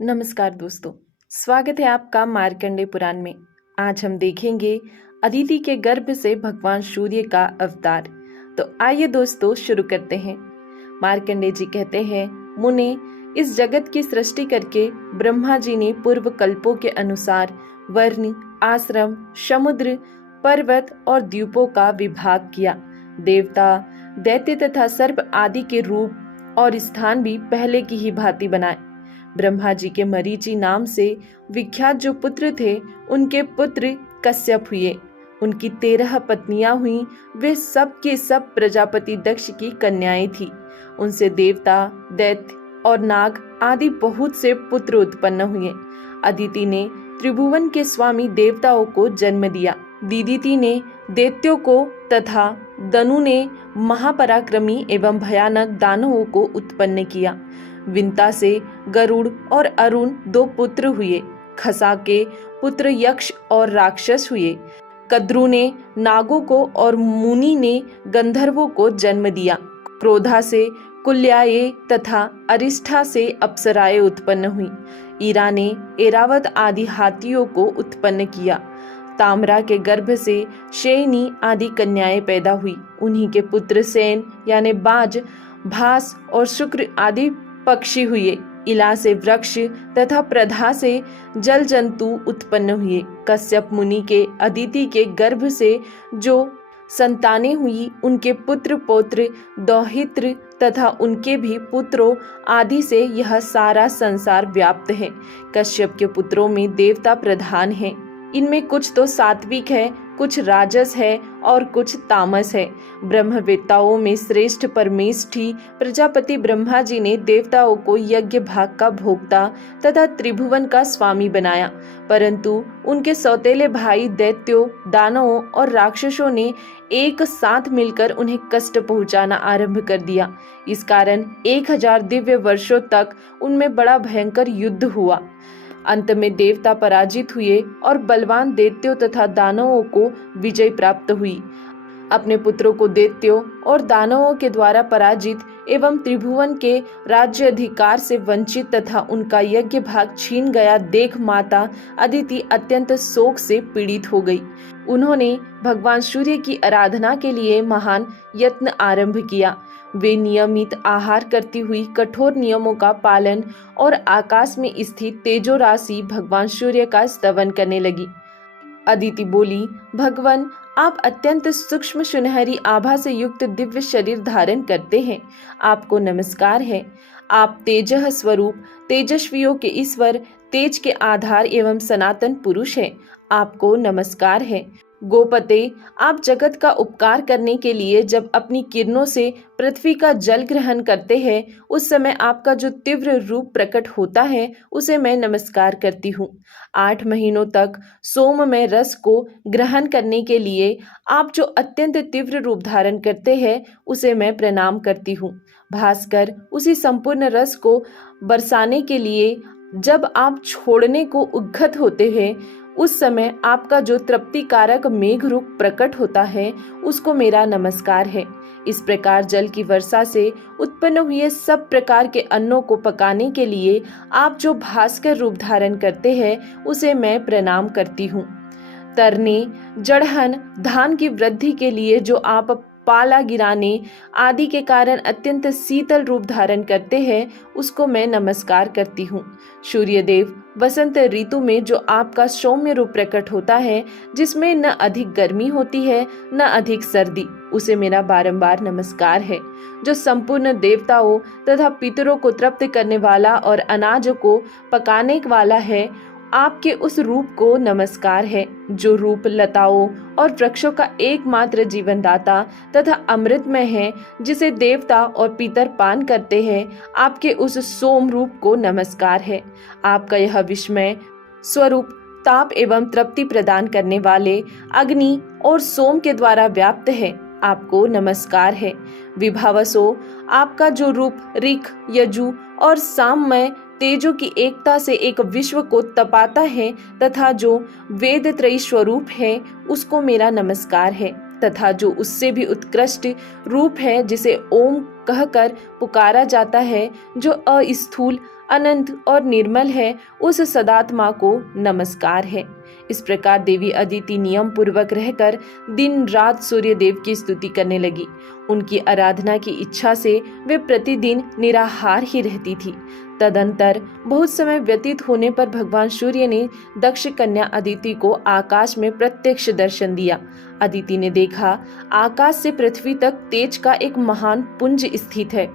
नमस्कार दोस्तों, स्वागत है आपका मार्कंडेय पुराण में। आज हम देखेंगे अदिति के गर्भ से भगवान सूर्य का अवतार। तो आइए दोस्तों शुरू करते हैं। मार्कंडेय जी कहते हैं, मुने, इस जगत की सृष्टि करके ब्रह्मा जी ने पूर्व कल्पों के अनुसार वर्ण, आश्रम, समुद्र, पर्वत और द्वीपों का विभाग किया। देवता, दैत्य तथा सर्प आदि के रूप और स्थान भी पहले की ही भांति बनाए। ब्रह्मा जी के मरीचि नाम से विख्यात जो पुत्र थे, उनके पुत्र कश्यप हुए। उनकी 13 पत्नियां हुई। वे सब के सब प्रजापति दक्ष की कन्याएं थी। उनसे देवता, दैत्य और नाग आदि बहुत से पुत्र उत्पन्न हुए। अदिति ने त्रिभुवन के स्वामी देवताओं को जन्म दिया। दीदिति ने दैत्यों को तथा दनु ने महापराक्रमी एवं भयानक दानवों को उत्पन्न किया। विंता से गरुड़ और अरुण 2 पुत्र हुए। खसा के पुत्र यक्ष और राक्षस हुए। कद्रु ने नागों को और मुनि ने गंधर्वों को जन्म दिया। क्रोधा से कुल्याये तथा अरिष्ठा से अप्सराएं उत्पन्न हुई। ईरा ने एरावत आदि हाथियों को उत्पन्न किया। ताम्रा के गर्भ से शयनी आदि कन्याएं पैदा हुई। उन्हीं के पुत्र सेन यानी बाज, भास और शुक्र आदि पक्षी हुए। इला से वृक्ष तथा प्रधा से जल जंतु उत्पन्न हुए। कश्यप मुनि के अदिति के गर्भ से जो संतानें हुई, उनके पुत्र पौत्र दौहित्र तथा उनके भी पुत्रों आदि से यह सारा संसार व्याप्त है। कश्यप के पुत्रों में देवता प्रधान हैं। इनमें कुछ तो सात्विक है, कुछ राजस है और कुछ तामस है। ब्रह्मवेत्ताओं में श्रेष्ठ परमेष्ठी प्रजापति ब्रह्मा जी ने देवताओं को यज्ञ भाग का भोक्ता तथा त्रिभुवन का स्वामी बनाया, परंतु उनके सौतेले भाई दैत्यों, दानवों और राक्षसों ने एक साथ मिलकर उन्हें कष्ट पहुंचाना आरंभ कर दिया। इस कारण 1000 दिव्य वर्षों तक उनमें बड़ा भयंकर युद्ध हुआ। अंत में देवता पराजित हुए और बलवान दैत्यों तथा दानवों को विजय प्राप्त हुई। अपने पुत्रों को दैत्यों और दानवों के द्वारा पराजित एवं त्रिभुवन के राज्य अधिकार से वंचित तथा उनका यज्ञ भाग छीन गया देख माता अदिति अत्यंत शोक से पीड़ित हो गई। उन्होंने भगवान सूर्य की आराधना के लिए महान यत्न आरंभ किया। वे नियमित आहार करती हुई कठोर नियमों का पालन और आकाश में स्थित तेजो राशि भगवान सूर्य का स्तवन करने लगी। अदिति बोली, भगवान, आप अत्यंत सूक्ष्म सुनहरी आभा से युक्त दिव्य शरीर धारण करते हैं। आपको नमस्कार है। आप तेजः स्वरूप, तेजस्वियों के ईश्वर, तेज के आधार एवं सनातन पुरुष हैं। आपको नमस्कार है। गोपते, आप जगत का उपकार करने के लिए जब अपनी किरणों से पृथ्वी का जल ग्रहण करते हैं, उस समय आपका जो तीव्र रूप प्रकट होता है, उसे मैं नमस्कार करती हूँ। 8 महीनों तक सोममय रस को ग्रहण करने के लिए आप जो अत्यंत तीव्र रूप धारण करते हैं, उसे मैं प्रणाम करती हूँ। भास्कर, उसी संपूर्ण रस को बरसाने के लिए जब आप छोड़ने को उद्गत होते हैं, उस समय आपका जो तृप्तिकारक मेघ रूप प्रकट होता है, उसको मेरा नमस्कार है। इस प्रकार जल की वर्षा से उत्पन्न हुए सब प्रकार के अन्नों को पकाने के लिए आप जो भास्कर रूप धारण करते हैं, उसे मैं प्रणाम करती हूँ। तरने, जड़हन, धान की वृद्धि के लिए जो आप पाला गिराने आदि के कारण अत्यंत शीतल रूप धारण करते हैं, उसको मैं नमस्कार करती हूँ। सूर्यदेव, वसंत ऋतु में जो आपका सौम्य रूप प्रकट होता है, जिसमें न अधिक गर्मी होती है न अधिक सर्दी, उसे मेरा बारंबार नमस्कार है। जो संपूर्ण देवताओं तथा पितरों को तृप्त करने वाला और अनाज को पकाने वाला है, आपके उस रूप को नमस्कार है। जो रूप लताओं और वृक्षों का एकमात्र जीवनदाता तथा अमृतमय है, जिसे देवता और पितर पान करते हैं, आपके उस सोम रूप को नमस्कार है। आपका यह विस्मय स्वरूप ताप एवं तृप्ति प्रदान करने वाले अग्नि और सोम के द्वारा व्याप्त है, आपको नमस्कार है। विभावसो, आपका जो रूप ऋक, यजु और साममय तेजों की एकता से एक विश्व को तपाता है तथा जो वेद त्रयी स्वरूप है, उसको मेरा नमस्कार है। तथा जो उससे भी उत्कृष्ट रूप है, जिसे ओम कहकर पुकारा जाता है, जो अस्थूल अनंत और निर्मल है, उस सदात्मा को नमस्कार है। इस प्रकार देवी अदिति नियम पूर्वक रहकर दिन रात सूर्य देव की स्तुति करने लगी। उनकी आराधना की इच्छा से वे प्रतिदिन निराहार ही रहती थी। तदंतर बहुत समय व्यतीत होने पर भगवान सूर्य ने दक्ष कन्या अदिति को आकाश में प्रत्यक्ष दर्शन दिया। अदिति ने देखा, आकाश से पृथ्वी तक तेज का एक महान पुंज स्थित है।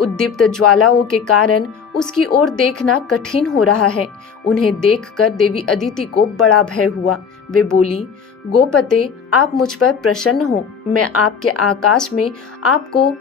उद्दीप्त ज्वालाओं के कारण उसकी ओर देखना कठिन हो रहा है। उन्हें देखकर देवी अदिति को बड़ा भय हुआ। वे बोली, गोपते, आप मुझ पर प्रसन्न हो। मैं आपके आकाश में आपको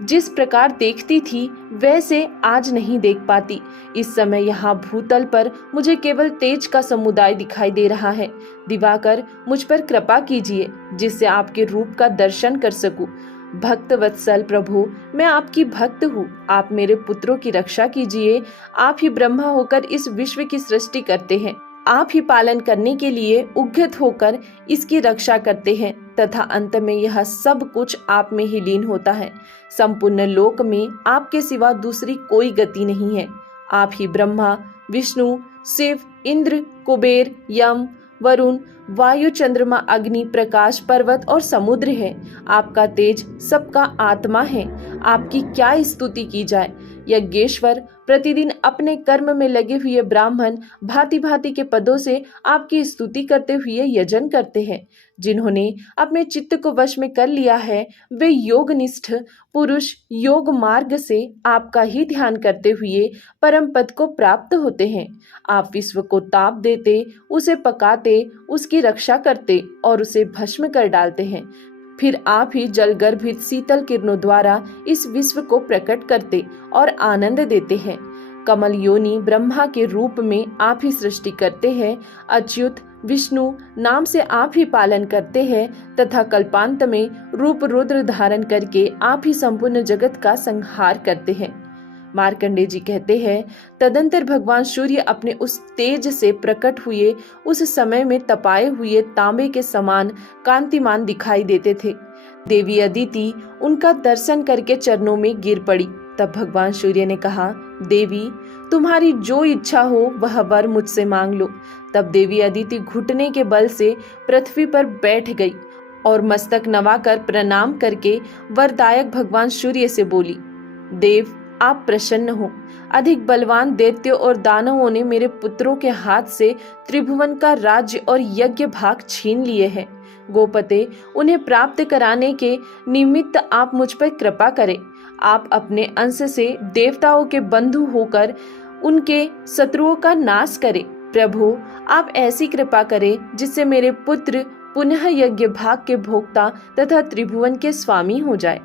जिस प्रकार देखती थी वैसे आज नहीं देख पाती। इस समय यहाँ भूतल पर मुझे केवल तेज का समुदाय दिखाई दे रहा है। दिवाकर, मुझ पर कृपा कीजिए जिससे आपके रूप का दर्शन कर सकूं। भक्त वत्सल प्रभु, मैं आपकी भक्त हूँ। आप मेरे पुत्रों की रक्षा कीजिए। आप ही ब्रह्मा होकर इस विश्व की सृष्टि करते हैं। आप ही पालन करने के लिए उद्यत होकर इसकी रक्षा करते हैं तथा अंत में यह सब कुछ आप में ही लीन होता है। संपूर्ण लोक में आपके सिवा दूसरी कोई गति नहीं है। आप ही ब्रह्मा, विष्णु, शिव, इंद्र, कुबेर, यम, वरुण, वायु, चंद्रमा, अग्नि, प्रकाश, पर्वत और समुद्र है। आपका तेज सबका आत्मा है। आपकी क्या स्तुति की जाए। यज्ञेश्वर, प्रतिदिन अपने कर्म में लगे हुए ब्राह्मण भांति भांति के पदों से आपकी स्तुति करते हुए यजन करते हैं। जिन्होंने अपने चित्त को वश में कर लिया है, वे योगनिष्ठ पुरुष योग मार्ग से आपका ही ध्यान करते हुए परम पद को प्राप्त होते हैं। आप विश्व को ताप देते, उसे पकाते, उसकी रक्षा करते और उसे भस्म कर डालते हैं। फिर आप ही जल गर्भित शीतल किरणों द्वारा इस विश्व को प्रकट करते और आनंद देते हैं। कमल योनि ब्रह्मा के रूप में आप ही सृष्टि करते हैं। अच्युत विष्णु नाम से आप ही पालन करते हैं तथा कल्पांत में रूप रुद्र धारण करके आप ही संपूर्ण जगत का संहार करते हैं। मार्कंडे जी कहते हैं, तदंतर भगवान सूर्य अपने उस तेज से प्रकट हुए उस समय में तपाए हुए तांबे के समान कांतिमान दिखाई देते थे। देवी अदिति उनका दर्शन करके चरणों में गिर पड़ी। तब भगवान सूर्य ने कहा, देवी, तुम्हारी जो इच्छा हो वह वर मुझसे मांग लो। तब देवी अदिति घुटने के बल से पृथ्वी पर बैठ गई और मस्तक नवाकर प्रणाम करके वरदायक भगवान सूर्य से बोली, देव, आप प्रसन्न हो। अधिक बलवान दैत्यों और दानवों ने मेरे पुत्रों के हाथ से त्रिभुवन का राज्य और यज्ञ भाग छीन लिए हैं। गोपते, उन्हें प्राप्त कराने के निमित्त आप मुझ पर कृपा करें। आप अपने अंश से देवताओं के बंधु होकर उनके शत्रुओं का नाश करें। प्रभु, आप ऐसी कृपा करें जिससे मेरे पुत्र पुनः यज्ञ भाग के भोक्ता तथा त्रिभुवन के स्वामी हो जाए।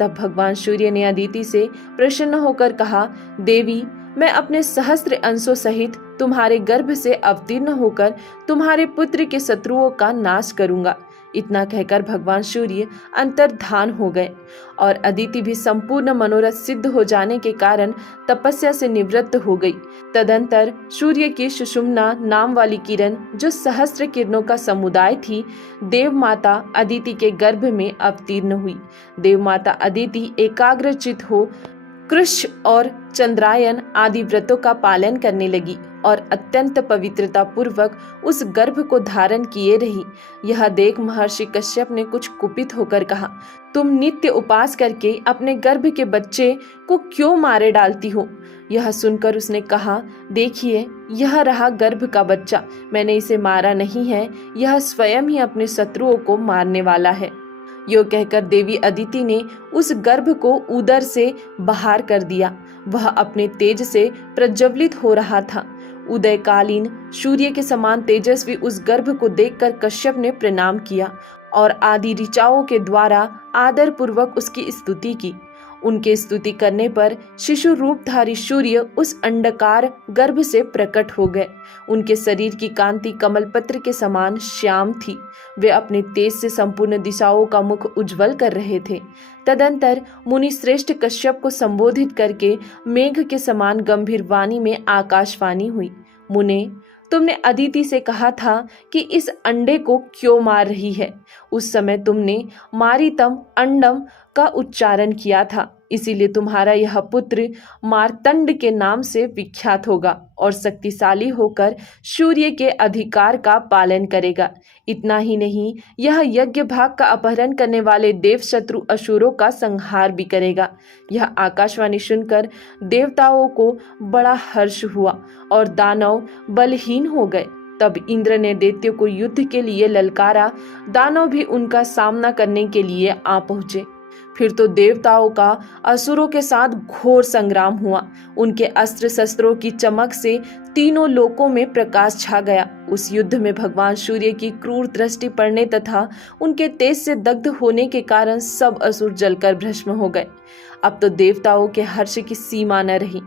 तब भगवान सूर्य ने अदिति से प्रसन्न होकर कहा, देवी, मैं अपने सहस्त्र अंशों सहित तुम्हारे गर्भ से अवतीर्ण होकर तुम्हारे पुत्र के शत्रुओं का नाश करूंगा। इतना कहकर भगवान सूर्य अंतर्धान हो गए और अदिति भी संपूर्ण मनोरथ सिद्ध हो जाने के कारण तपस्या से निवृत्त हो गई। तदंतर सूर्य की सुषुम्ना नाम वाली किरण, जो सहस्त्र किरणों का समुदाय थी, देव माता अदिति के गर्भ में अवतीर्ण हुई। देव माता अदिति एकाग्रचित हो कृष्ण और चंद्रायन आदि व्रतों का पालन करने लगी और अत्यंत पवित्रता पूर्वक उस गर्भ को धारण किए रही। यह देख महर्षि कश्यप ने कुछ कुपित होकर कहा, तुम नित्य उपास करके अपने गर्भ के बच्चे को क्यों मारे डालती हो। यह सुनकर उसने कहा, देखिए, यह रहा गर्भ का बच्चा। मैंने इसे मारा नहीं है, यह स्वयं ही अपने शत्रुओं को मारने वाला है। यो कहकर देवी अदिति ने उस गर्भ को उदर से बाहर कर दिया। वह अपने तेज से प्रज्वलित हो रहा था। उदयकालीन सूर्य के समान तेजस्वी उस गर्भ को देखकर कश्यप ने प्रणाम किया और आदि ऋचाओं के द्वारा आदर पूर्वक उसकी स्तुति की। उनके स्तुति करने पर शिशु रूपधारी सूर्य उस अंडकार गर्भ से प्रकट हो गए। उनके शरीर की कांति कमलपत्र के समान श्याम थी। वे अपने तेज से संपूर्ण दिशाओं का मुख उज्जवल कर रहे थे। तदंतर मुनि श्रेष्ठ कश्यप को संबोधित करके मेघ के समान गंभीर वाणी में आकाशवाणी हुई, मुने, तुमने अदिति से कहा था कि इस अंडे को क्यों मार रही है। उस समय तुमने मारितम अंडम का उच्चारण किया था। इसीलिए तुम्हारा यह पुत्र मार्तंड के नाम से विख्यात होगा और शक्तिशाली होकर सूर्य के अधिकार का पालन करेगा। इतना ही नहीं, यह यज्ञ भाग का अपहरण करने वाले देव शत्रु असुरों का संहार भी करेगा। यह आकाशवाणी सुनकर देवताओं को बड़ा हर्ष हुआ और दानव बलहीन हो गए। तब इंद्र ने दैत्यों को युद्ध के लिए ललकारा। दानव भी उनका सामना करने के लिए आ पहुंचे। फिर तो देवताओं का असुरों के साथ घोर संग्राम हुआ। उनके अस्त्र शस्त्रों की चमक से तीनों लोकों में प्रकाश छा गया। उस युद्ध में भगवान सूर्य की क्रूर दृष्टि पड़ने तथा उनके तेज से दग्ध होने के कारण सब असुर जलकर भस्म हो गए। अब तो देवताओं के हर्ष की सीमा न रही।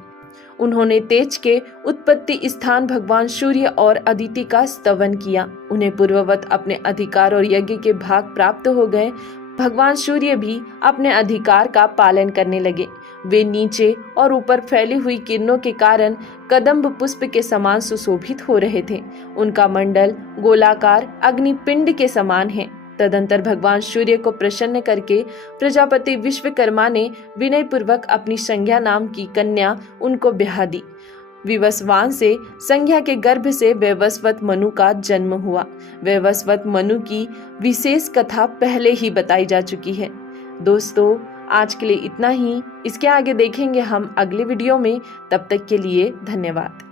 उन्होंने तेज के उत्पत्ति स्थान भगवान सूर्य और अदिति का स्तवन किया। उन्हें पूर्ववत अपने अधिकार और यज्ञ के भाग प्राप्त हो गए। भगवान सूर्य भी अपने अधिकार का पालन करने लगे। वे नीचे और ऊपर फैली हुई किरणों के कारण कदम्ब पुष्प के समान सुशोभित हो रहे थे। उनका मंडल गोलाकार अग्निपिंड के समान है। तदंतर भगवान सूर्य को प्रसन्न करके प्रजापति विश्वकर्मा ने विनय पूर्वक अपनी संज्ञा नाम की कन्या उनको ब्याह दी। विवस्वान से संज्ञा के गर्भ से वैवस्वत मनु का जन्म हुआ। वैवस्वत मनु की विशेष कथा पहले ही बताई जा चुकी है। दोस्तों, आज के लिए इतना ही। इसके आगे देखेंगे हम अगले वीडियो में। तब तक के लिए धन्यवाद।